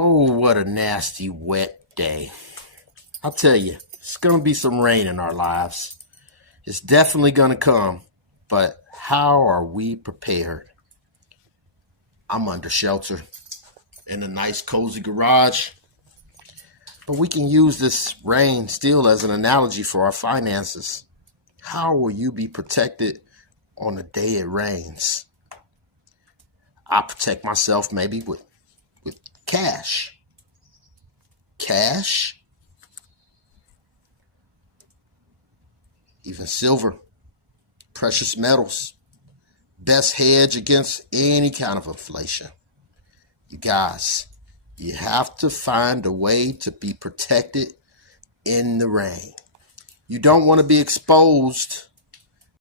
Oh, what a nasty wet day. I'll tell you, it's going to be some rain in our lives. It's definitely going to come, but how are we prepared? I'm under shelter in a nice cozy garage, but we can use this rain still as an analogy for our finances. How will you be protected on the day it rains? I protect myself maybe with cash. Cash, even silver, precious metals. Best hedge against any kind of inflation. You guys, you have to find a way to be protected in the rain. You don't want to be exposed